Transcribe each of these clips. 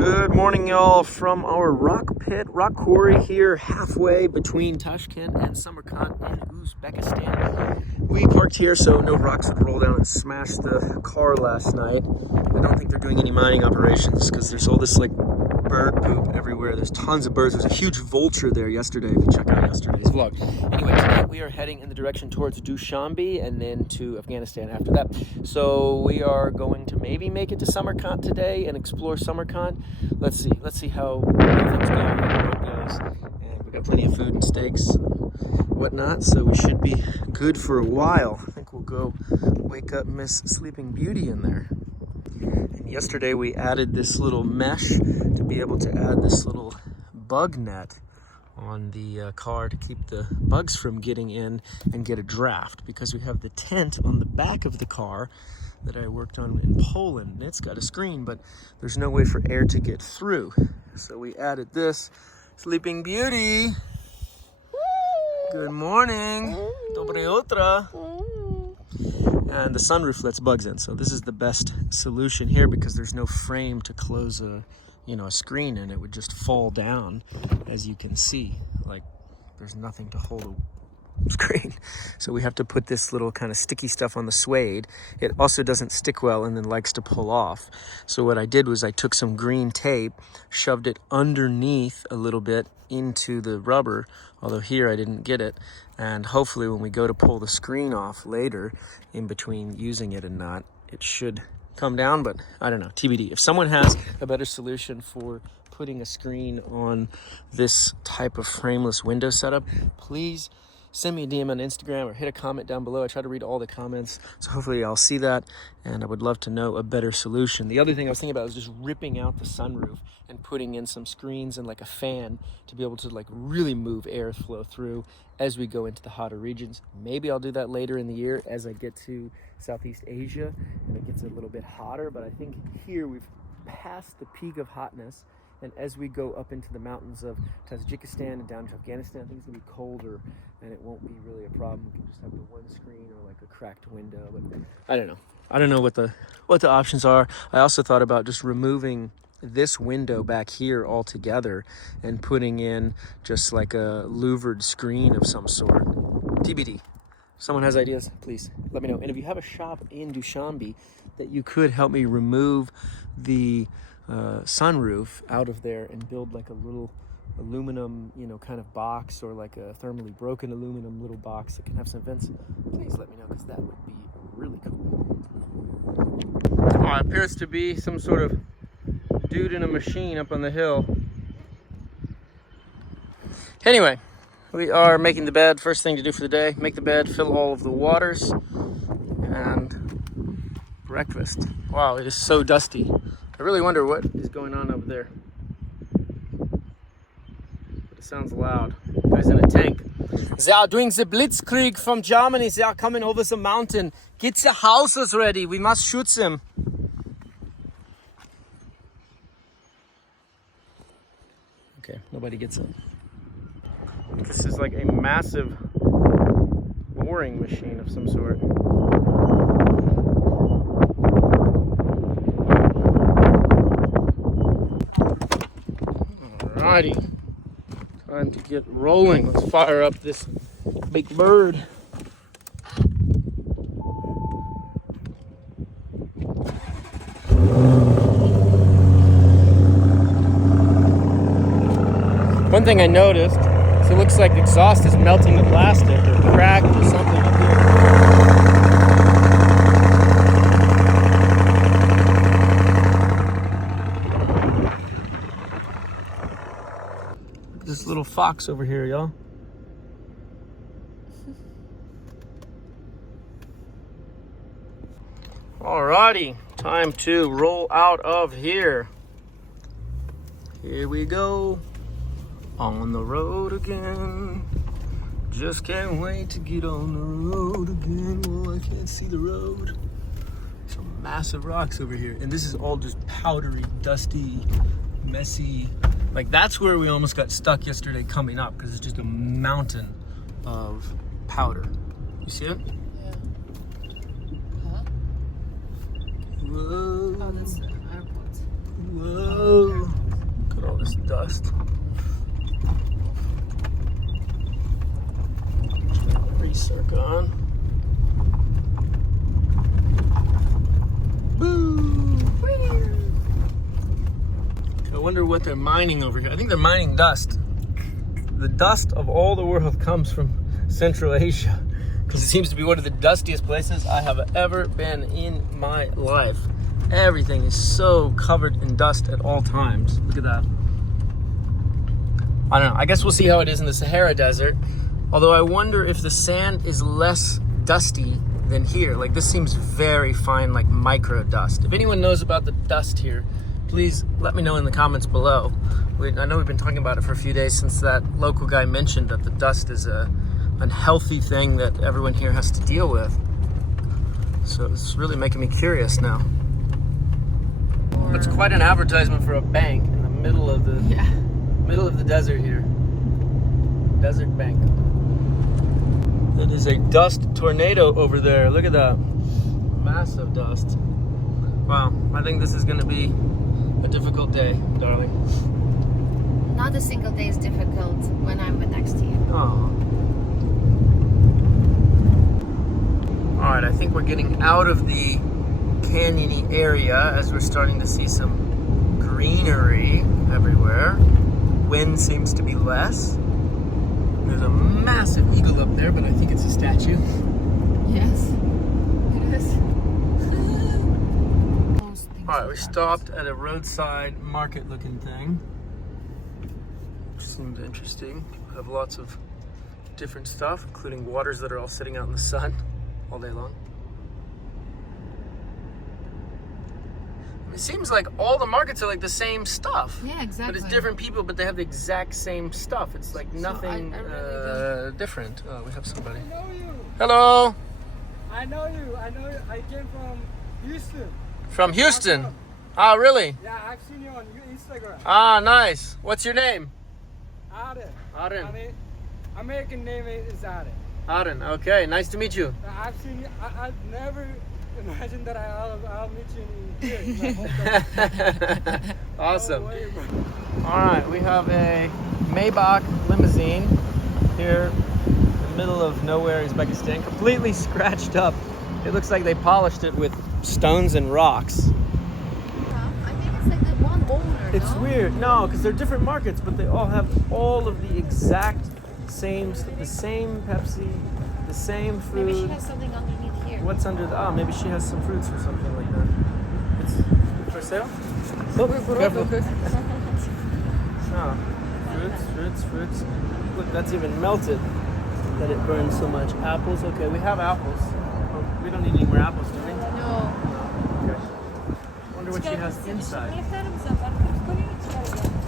Good morning, y'all, from our rock quarry here halfway between Tashkent and Samarkand in Uzbekistan. We parked here so no rocks would roll down and smash the car last night. I don't think they're doing any mining operations because there's all this like bird poop everywhere. There's tons of birds. There's a huge vulture there yesterday if you check out yesterday's vlog. Anyway, tonight we are heading in the direction towards Dushanbe and then to Afghanistan after that. So we are going to maybe make it to Samarkand today and explore Samarkand. Let's see how things go, how the road goes. And we got plenty of food and steaks and whatnot, so we should be good for a while. I think we'll go wake up Miss Sleeping Beauty in there. And yesterday we added this little mesh to be able to add this little bug net on the car to keep the bugs from getting in and get a draft, because we have the tent on the back of the car that I worked on in Poland, and it's got a screen, but there's no way for air to get through. So we added this. Sleeping Beauty, good morning. Dobre utro. And the sunroof lets bugs in, so this is the best solution here because there's no frame to close a screen, and it would just fall down, as you can see. Like, there's nothing to hold a screen. So we have to put this little kind of sticky stuff on the suede. It also doesn't stick well and then likes to pull off. So what I did was I took some green tape, shoved it underneath a little bit into the rubber, although here I didn't get it. And hopefully when we go to pull the screen off later, in between using it and not, it should come down, but I don't know, TBD. If someone has a better solution for putting a screen on this type of frameless window setup, please send me a DM on Instagram or hit a comment down below. I try to read all the comments, so hopefully I'll see that, and I would love to know a better solution. The other thing I was thinking about was just ripping out the sunroof and putting in some screens and like a fan to be able to like really move airflow through as we go into the hotter regions. Maybe I'll do that later in the year as I get to Southeast Asia and it gets a little bit hotter, but I think here we've passed the peak of hotness. And as we go up into the mountains of Tajikistan and down to Afghanistan, I think it's gonna be colder and it won't be really a problem. We can just have the one screen or like a cracked window, but I don't know. I don't know what the options are. I also thought about just removing this window back here altogether and putting in just like a louvered screen of some sort. TBD. If someone has ideas, please let me know. And if you have a shop in Dushanbe that you could help me remove the sunroof out of there and build like a little aluminum, kind of box, or like a thermally broken aluminum little box that can have some vents, please let me know, because that would be really cool. Oh, it appears to be some sort of dude in a machine up on the hill. Anyway, we are making the bed. First thing to do for the day, make the bed, fill all of the waters, and breakfast. Wow, it is so dusty. I really wonder what is going on up there. But it sounds loud. Guys in a tank. They are doing the blitzkrieg from Germany. They are coming over the mountain. Get the houses ready. We must shoot them. Okay, nobody gets it. This is like a massive boring machine of some sort. Alrighty, time to get rolling. Let's fire up this big bird. One thing I noticed is it looks like the exhaust is melting the plastic or cracked or something up here. This little fox over here, y'all. Alrighty, time to roll out of here. Here we go, on the road again. Just can't wait to get on the road again. Well, I can't see the road. Some massive rocks over here, and this is all just powdery, dusty, messy. Like, that's where we almost got stuck yesterday coming up, because it's just a mountain of powder. You see it? Yeah. Huh? Whoa. Oh, that's the airport. Whoa. dust. Recirc on. Boo! I wonder what they're mining over here. I think they're mining dust. The dust of all the world comes from Central Asia, because it seems to be one of the dustiest places I have ever been in my life. Everything is so covered in dust at all times. Look at that. I don't know. I guess we'll see how it is in the Sahara Desert. Although I wonder if the sand is less dusty than here. Like, this seems very fine, like micro dust. If anyone knows about the dust here, please let me know in the comments below. I know we've been talking about it for a few days since that local guy mentioned that the dust is a unhealthy thing that everyone here has to deal with. So it's really making me curious now. It's quite an advertisement for a bank in the middle of the desert here. Desert bank. It is a dust tornado over there. Look at that. Massive dust. Wow, I think this is going to be a difficult day, darling. Not a single day is difficult when I'm next to you. Oh. All right, I think we're getting out of the canyony area as we're starting to see some greenery everywhere. Wind seems to be less. There's a massive eagle up there, but I think it's a statue. Yes, it is. All right, we stopped at a roadside market-looking thing, which seemed interesting. People have lots of different stuff, including waters that are all sitting out in the sun all day long. It seems like all the markets are like the same stuff. Yeah, exactly. But it's different people, but they have the exact same stuff. It's like nothing different. Oh, we have somebody. I know you. Hello. I know you. I came from Houston. From Houston. Ah, really? Yeah, I've seen you on Instagram. Ah, nice. What's your name? Aaron. Aaron. I mean, American name is Aaron. Aaron. Okay, nice to meet you. I've seen you. I've never imagined that I'll meet you in here. Awesome. No way, bro. All right, we have a Maybach limousine here in the middle of nowhere, Uzbekistan, completely scratched up. It looks like they polished it with stones and rocks. I think it's like the one owner. It's weird. No, because they're different markets, but they all have all of the exact same, the same Pepsi, the same food. Maybe she has something underneath here. What's under the? Ah, maybe she has some fruits or something like that. It's for sale. Careful. Oh, fruits. Look, that's even melted. That it burns so much. Apples. Okay, we have apples. Oh, we don't need any more apples, do we? No. Okay. Wonder what she has inside.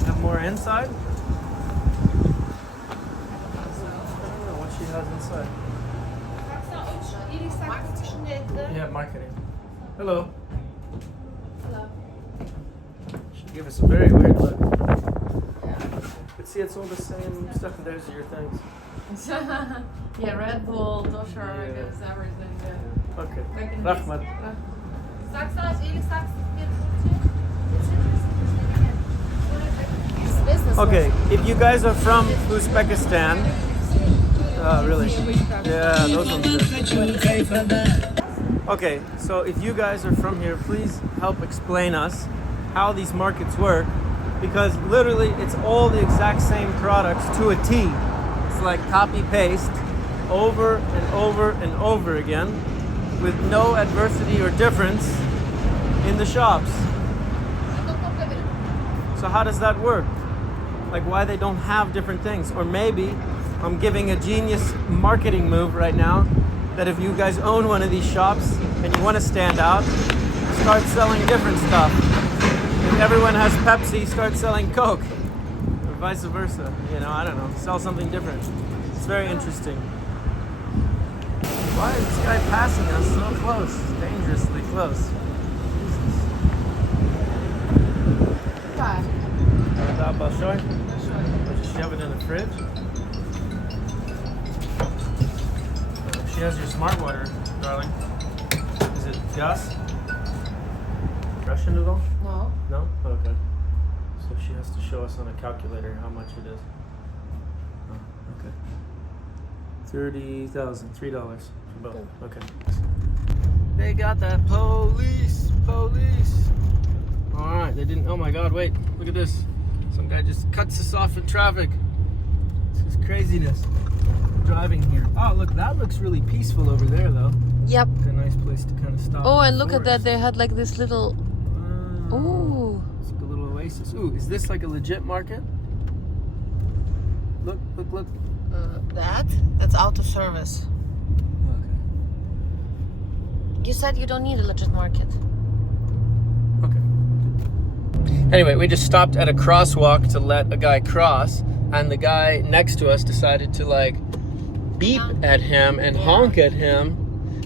Have more inside? I don't know what she has inside. Yeah, marketing. Hello. Hello. She gave us a very weird look. But see, it's all the same stuff, and those are your things. Yeah, Red Bull, Dosher, Yeah. there's everything. Okay. Rahmat. Okay, if you guys are from Uzbekistan, really? Yeah, those ones are. Okay, so if you guys are from here, please help explain us how these markets work, because literally it's all the exact same products to a T. It's like copy paste over and over and over again with no adversity or difference in the shops. So how does that work? Like, why they don't have different things? Or maybe I'm giving a genius marketing move right now, that if you guys own one of these shops and you want to stand out, start selling different stuff. If everyone has Pepsi, start selling Coke, or vice versa. You know, I don't know, sell something different. It's very interesting. Why is this guy passing us so close? Dangerously close. Jesus. Just shove it in the fridge. She has your smart water, darling. Is it gas? Russian at all? No. No? Okay. So she has to show us on a calculator how much it is. Oh, okay. $30,000, $3 for both. Okay. They got that police. All right, they didn't. Oh my God! Wait, look at this. Some guy just cuts us off in traffic. This is craziness. Driving here. Oh, look, that looks really peaceful over there, though. Yep. Like a nice place to kind of stop. Oh, and look at that. They had like this little. Oh, Ooh. it's like a little oasis. Ooh, is this like a legit market? Look. That's out of service. Okay. You said you don't need a legit market. Okay. Anyway, we just stopped at a crosswalk to let a guy cross, and the guy next to us decided to like beep at him and honk at him.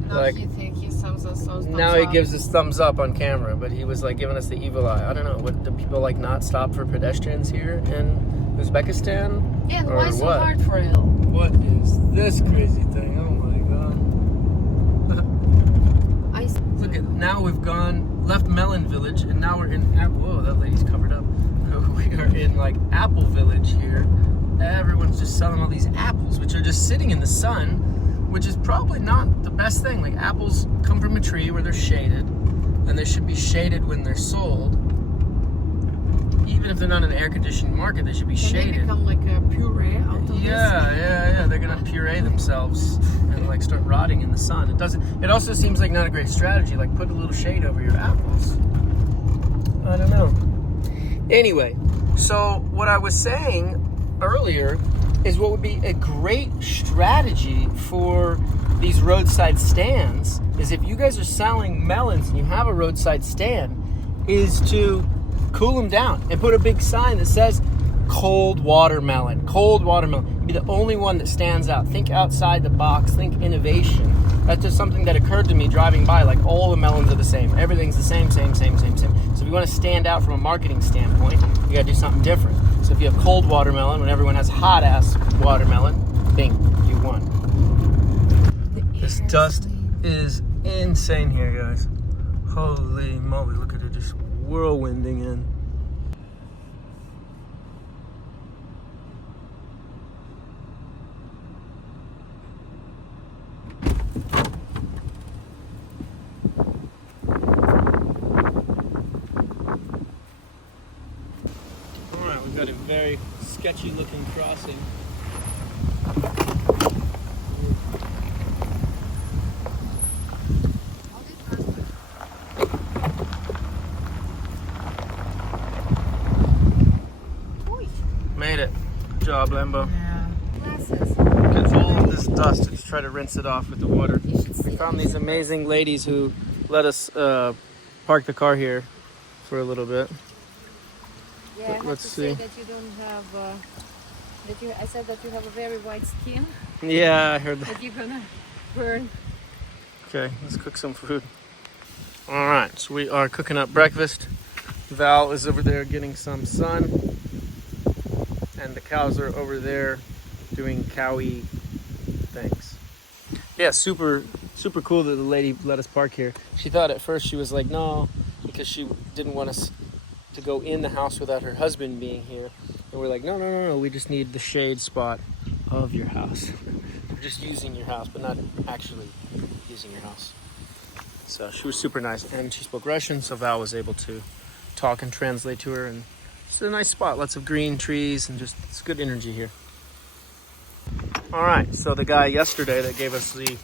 Now Like, you think he thumbs now he gives us thumbs up on camera, but he was like giving us the evil eye. I don't know. What do people like not stop for pedestrians here in Uzbekistan? Yeah, and or why so what? hard for real? What is this crazy thing? Oh my God! Look at, now we've left Melon Village, and now we're in. Whoa, that lady's covered up. We are in like Apple Village here. Everyone's just selling all these apples, which are just sitting in the sun, which is probably not the best thing. Like, apples come from a tree where they're shaded, and they should be shaded when they're sold. Even if they're not in an air-conditioned market, they should be shaded. They become like a puree out of Yeah. They're gonna puree themselves and like start rotting in the sun. It also seems like not a great strategy. Like, put a little shade over your apples. I don't know. Anyway, so what I was saying earlier is what would be a great strategy for these roadside stands is if you guys are selling melons and you have a roadside stand, is to cool them down and put a big sign that says cold watermelon. You'd be the only one that stands out. Think outside the box, think innovation. That's just something that occurred to me driving by. Like, all the melons are the same. Everything's the same. So if you want to stand out from a marketing standpoint, you gotta do something different. So if you have cold watermelon when everyone has hot ass watermelon, bing, you won. This dust is insane here, guys. Holy moly, look at it just whirlwinding in. Alright, we've got a very sketchy looking crossing. Made it. Good job, Lambo. Yeah. Glasses. Look at all of this dust. Let's try to rinse it off with the water. We found these amazing ladies who let us park the car here for a little bit. Yeah, I have Let's to see. say that you don't have. I said that you have a very white skin. Yeah, I heard that. That you're gonna burn. Okay, let's cook some food. All right, so we are cooking up breakfast. Val is over there getting some sun, and the cows are over there doing cowy things. Yeah, super cool that the lady let us park here. She thought at first, she was like, no, because she didn't want us to go in the house without her husband being here. And we're like, no, we just need the shade spot of your house. We're just using your house, but not actually using your house. So she was super nice, and she spoke Russian, so Val was able to talk and translate to her, and it's a nice spot, lots of green trees, and just, it's good energy here. All right, so the guy yesterday that gave us the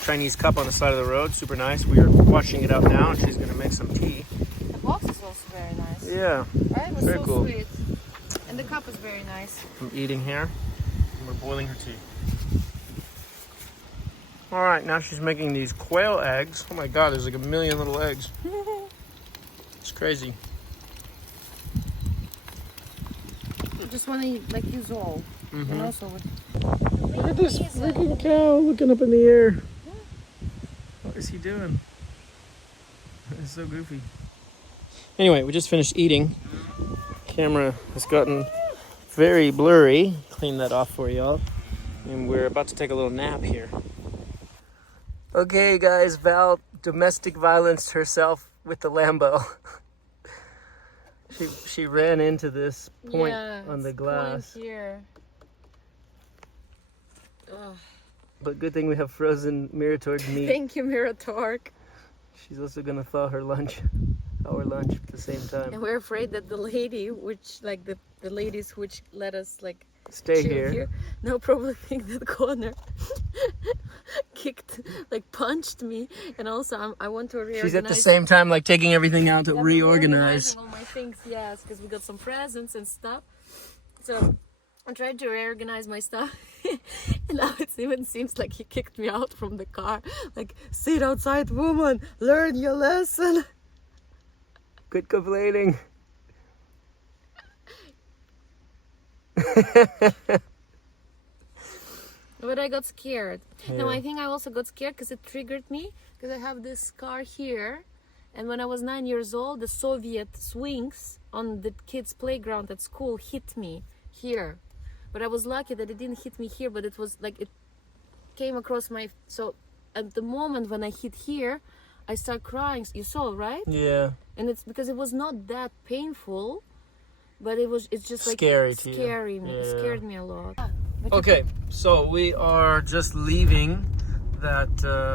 Chinese cup on the side of the road, super nice. We are washing it out now, and she's gonna make some tea. The box is also very nice. Yeah, Right? It was very so cool. sweet. And the cup is very nice. I'm eating here, and we're boiling her tea. All right, now she's making these quail eggs. Oh my God, there's like a million little eggs. It's crazy. You just want to like use all. Mm-hmm. And also with. Look at this freaking cow looking up in the air. What is he doing? It's so goofy. Anyway, we just finished eating. Camera has gotten very blurry. Clean that off for y'all. And we're about to take a little nap here. Okay, guys, Val domestic violence herself with the Lambo. She ran into this point Yeah, on the it's glass. point here. Ugh. But good thing we have frozen Miratorg meat. Thank you, Miratorg. She's also gonna thaw her lunch, our lunch at the same time. And we're afraid that the lady, which like the ladies which let us like Stay chill here. no probably think that corner kicked, like punched me, and also I want to reorganize. She's at the same time like taking everything out to Yeah, I'm reorganize. reorganizing all my things, yes, because we got some presents and stuff. So I tried to reorganize my stuff, and now it even seems like he kicked me out from the car. Like, sit outside, woman, learn your lesson. Quit complaining. But I got scared. No, Yeah. I think I also got scared because it triggered me, because I have this scar here, and when I was 9 years old, the Soviet swings on the kids' playground at school hit me here. But I was lucky that it didn't hit me here, but it was like it came across my. So at the moment when I hit here, I start crying. You saw, right? Yeah. And it's because it was not that painful, but it's just like Scary to you. scary me. It Yeah. scared me a lot. Okay, so we are just leaving that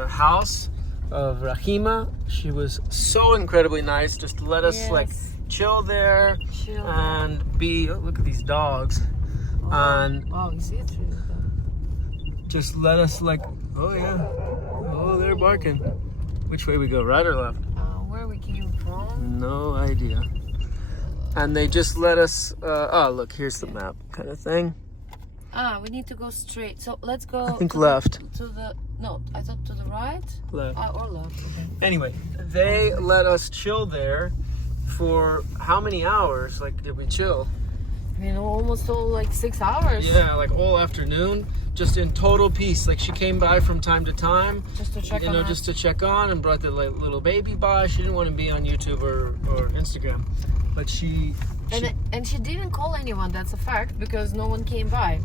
house of Rahima. She was so incredibly nice. Just let us like chill there Chill. and be. Oh, look at these dogs. And Oh, you see it through the... just let us like. Oh yeah. Oh, they're barking. Which way we go, right or left? Where we came from? No idea. And they just let us. Oh, look, here's the map, kind of thing. We need to go straight. So let's go. I think to left. To the no, I thought to the right. Left. Or left. Okay. Anyway, they let us chill there for how many hours? Like, did we chill? I mean, almost all like 6 hours. Yeah, like all afternoon, just in total peace. Like, she came by from time to time, Just to check you on know, us. just to check on, and brought the like, little baby by. She didn't want to be on YouTube or Instagram, but she And she didn't call anyone. That's a fact, because no one came by.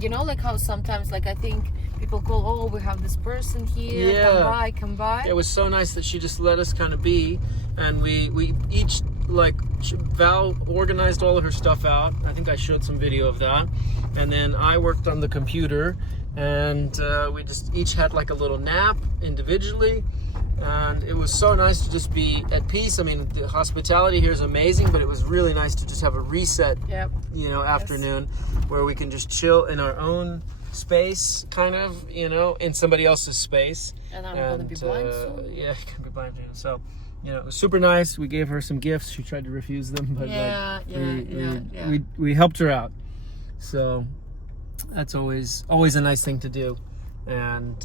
You know, like how sometimes, like I think people call, oh, we have this person here. Yeah. Come by. It was so nice that she just let us kind of be, and we each like Val organized all of her stuff out. I think I showed some video of that, and then I worked on the computer, and we just each had like a little nap individually, and it was so nice to just be at peace. I mean, the hospitality here is amazing, but it was really nice to just have a reset, Yep. you know, afternoon where we can just chill in our own space, kind of, you know, in somebody else's space. And I'm gonna be blind soon. Yeah, you can be blind soon. So, you know, it was super nice. We gave her some gifts. She tried to refuse them, but we helped her out. So that's always a nice thing to do. And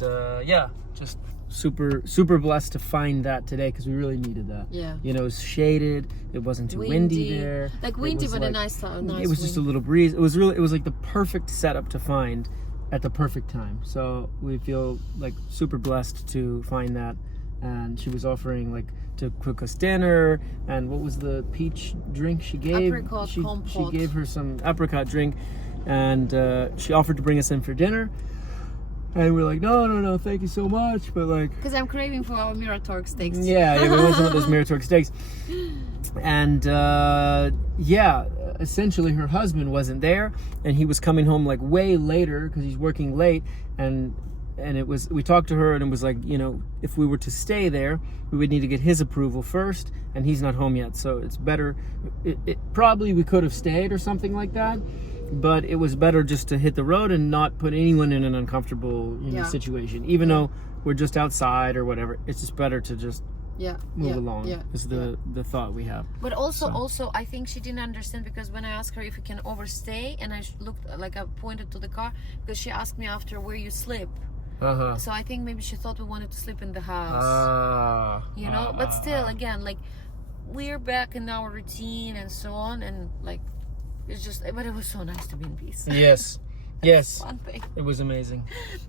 yeah, just super blessed to find that today, because we really needed that. Yeah. You know, it was shaded. It wasn't too windy there. Like It windy, was but like- a nice It was just a little breeze. It was like the perfect setup to find at the perfect time. So we feel like super blessed to find that. And she was offering like to cook us dinner. And what was the peach drink she gave? Apricot She compote. gave her some apricot drink, and she offered to bring us in for dinner. And we're like, no, thank you so much. But like, Because I'm craving for our Miratorg steaks. yeah, we want some of those Miratorg steaks. And yeah, essentially her husband wasn't there, and he was coming home like way later because he's working late. And it was, we talked to her, and it was like, you know, if we were to stay there, we would need to get his approval first, and he's not home yet. So it's better. It probably we could have stayed or something like that. But it was better just to hit the road and not put anyone in an uncomfortable situation. Even though we're just outside or whatever, it's just better to just move along. Is the thought we have. But also, I think she didn't understand, because when I asked her if we can overstay, and I looked like I pointed to the car, because she asked me after where you sleep. So I think maybe she thought we wanted to sleep in the house. You know, but still, again, like we're back in our routine and so on, and like. It's just, but it was so nice to be in peace. Yes. One thing. It was amazing.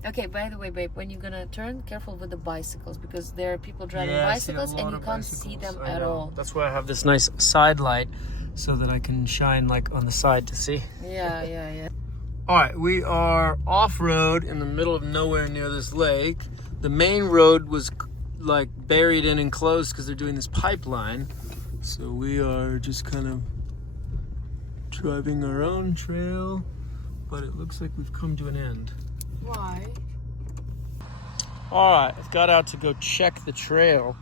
Okay, by the way, babe, when you're gonna turn, careful with the bicycles, because there are people driving I see a bicycles lot and you of can't see bicycles. them I at know. all. That's why I have this nice side light, so that I can shine like on the side to see. Yeah. All right, we are off-road in the middle of nowhere near this lake. The main road was like buried in and closed because they're doing this pipeline. So we are just kind of Driving our own trail, but it looks like we've come to an end. Why? All right, I've got out to go check the trail.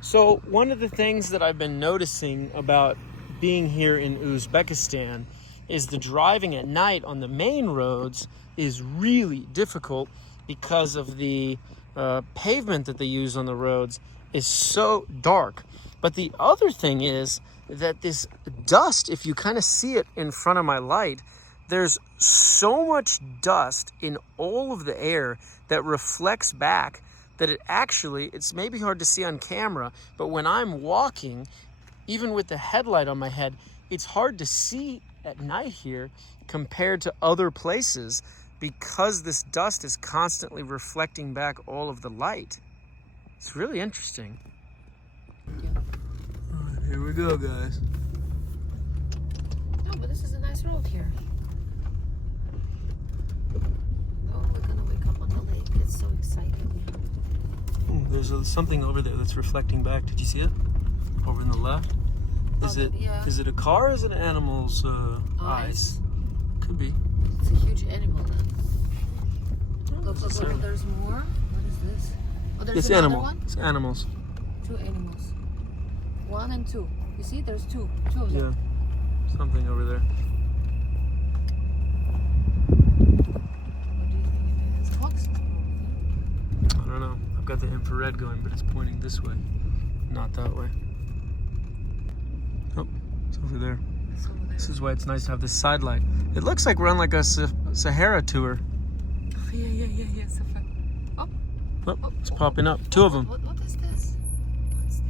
So one of the things that I've been noticing about being here in Uzbekistan is the driving at night on the main roads is really difficult because of the pavement that they use on the roads is so dark. But the other thing is that this dust, if you kind of see it in front of my light, there's so much dust in all of the air that reflects back that it's maybe hard to see on camera, but when I'm walking, even with the headlight on my head, it's hard to see at night here compared to other places because this dust is constantly reflecting back all of the light. It's really interesting. All right, here we go, guys. No, but this is a nice road here. Oh, we're gonna wake up on the lake. It's so exciting. There's something over there that's reflecting back. Did you see it? Over in the left? Is it a car or is it an animal's eyes? Could be. It's a huge animal then. Look, there's more. What is this? Oh, there's it's another animal. one? It's animals. 2 animals. 1 and 2. You see, there's two of them. Yeah, something over there. What do you think it is? Fox? I don't know. I've got the infrared going, but it's pointing this way, not that way. Oh, it's over there. It's over there. This is why it's nice to have this side light. It looks like we're on like a Sahara tour. Yeah. Safari. Oh, it's popping up. 2 of them. What is this? What's that?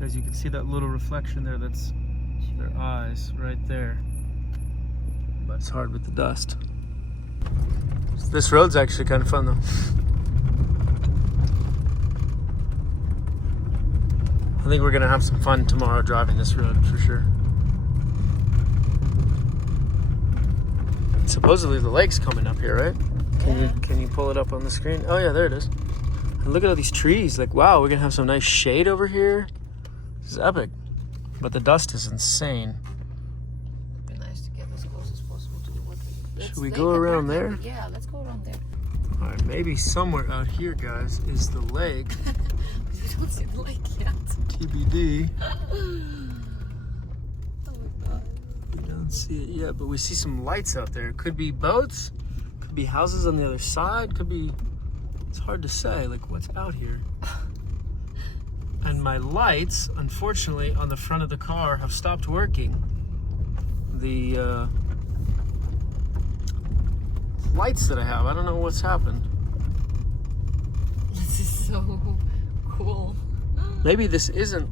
Guys, you can see that little reflection there. That's their eyes right there. But it's hard with the dust. This road's actually kind of fun though. I think we're gonna have some fun tomorrow driving this road for sure. Supposedly the lake's coming up here, right? Can you pull it up on the screen? Oh yeah, there it is. And look at all these trees. Like, wow, we're gonna have some nice shade over here. This is epic. But the dust is insane. It'd be nice to get as close as possible to the water. Should we go around there? Yeah, let's go around there. All right, maybe somewhere out here, guys, is the lake. We don't see the lake yet. TBD. Oh my god. We don't see it yet, but we see some lights out there. Could be boats, could be houses on the other side, could be... It's hard to say, like, what's out here? And my lights, unfortunately, on the front of the car have stopped working. The lights that I have, I don't know what's happened. This is so cool. Maybe this isn't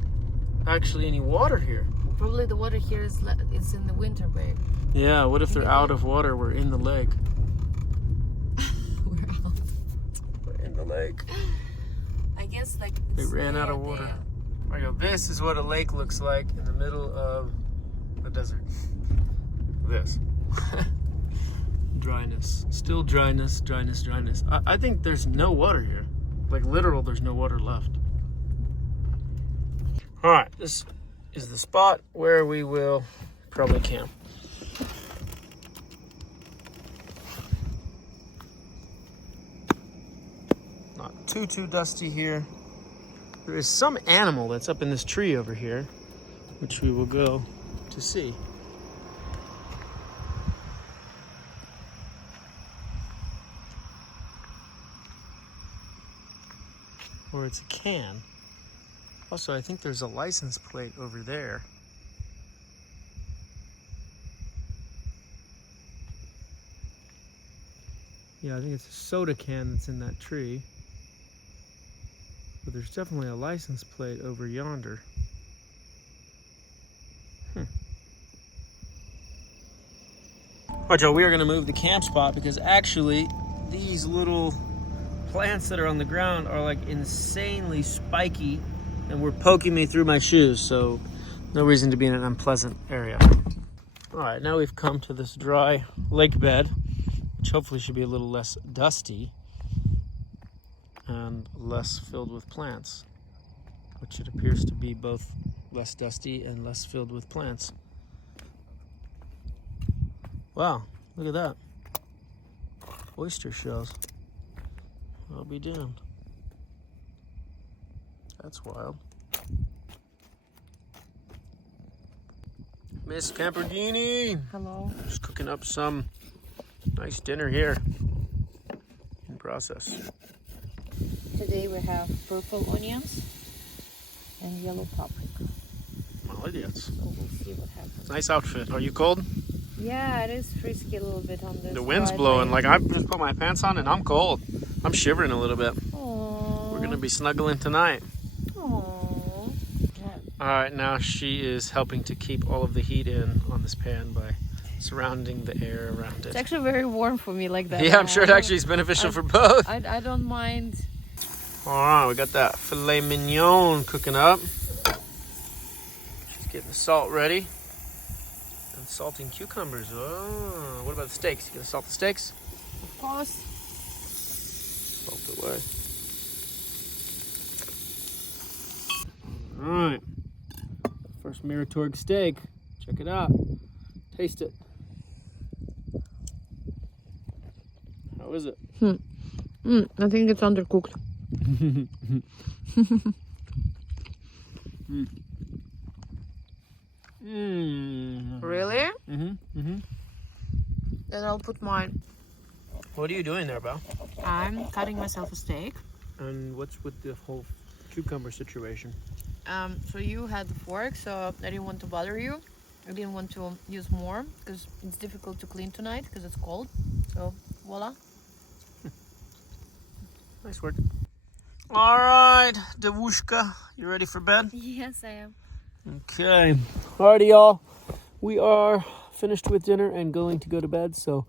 actually any water here. Probably the water here is it's in the winter, babe. Yeah, what if they're out of water? We're in the lake. We're out. We're in the lake. I guess like They ran out of water. I go, this is what a lake looks like in the middle of the desert. This. Dryness. Still dryness. I think there's no water here. Like literal, there's no water left. All right, this is the spot where we will probably camp. Not too dusty here. There is some animal that's up in this tree over here, which we will go to see. Or it's a can. Also, I think there's a license plate over there. Yeah, I think it's a soda can that's in that tree. But there's definitely a license plate over yonder. Alright, Joe, we are going to move the camp spot because actually these little plants that are on the ground are like insanely spiky and were poking me through my shoes, so no reason to be in an unpleasant area. Alright, now we've come to this dry lake bed, which hopefully should be a little less dusty. and less filled with plants, which it appears to be both less dusty and less filled with plants. Wow, look at that. Oyster shells. I'll be damned. That's wild. Miss Camperghini. Hello. Just cooking up some nice dinner here in process. Today we have purple onions and yellow paprika. Молодец. So we'll see what happens. Nice outfit. Are you cold? Yeah, it is frisky a little bit on this. The wind's blowing. Like, I just put my pants on and I'm cold. I'm shivering a little bit. Aww. We're gonna be snuggling tonight. Aww. Alright, now she is helping to keep all of the heat in on this pan by surrounding the air around it. It's actually very warm for me like that. Yeah, I'm sure it actually is beneficial for both. I don't mind. Alright, we got that filet mignon cooking up. She's getting the salt ready. And salting cucumbers. Oh, what about the steaks? You gonna salt the steaks? Of course. Salt away. Alright. First Miratorg steak. Check it out. Taste it. How is it? I think it's undercooked. Really? Then I'll put mine. What are you doing there, Belle? I'm cutting myself a steak. And what's with the whole cucumber situation? So you had the fork, so I didn't want to bother you. I didn't want to use more because it's difficult to clean tonight because it's cold. So voila. Nice work. All right, Devushka, you ready for bed? Yes, I am. Okay. Alrighty, y'all. We are finished with dinner and going to go to bed. So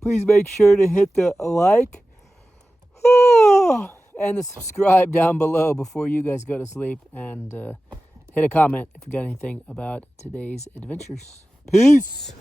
please make sure to hit the like and the subscribe down below before you guys go to sleep. And hit a comment if you got anything about today's adventures. Peace.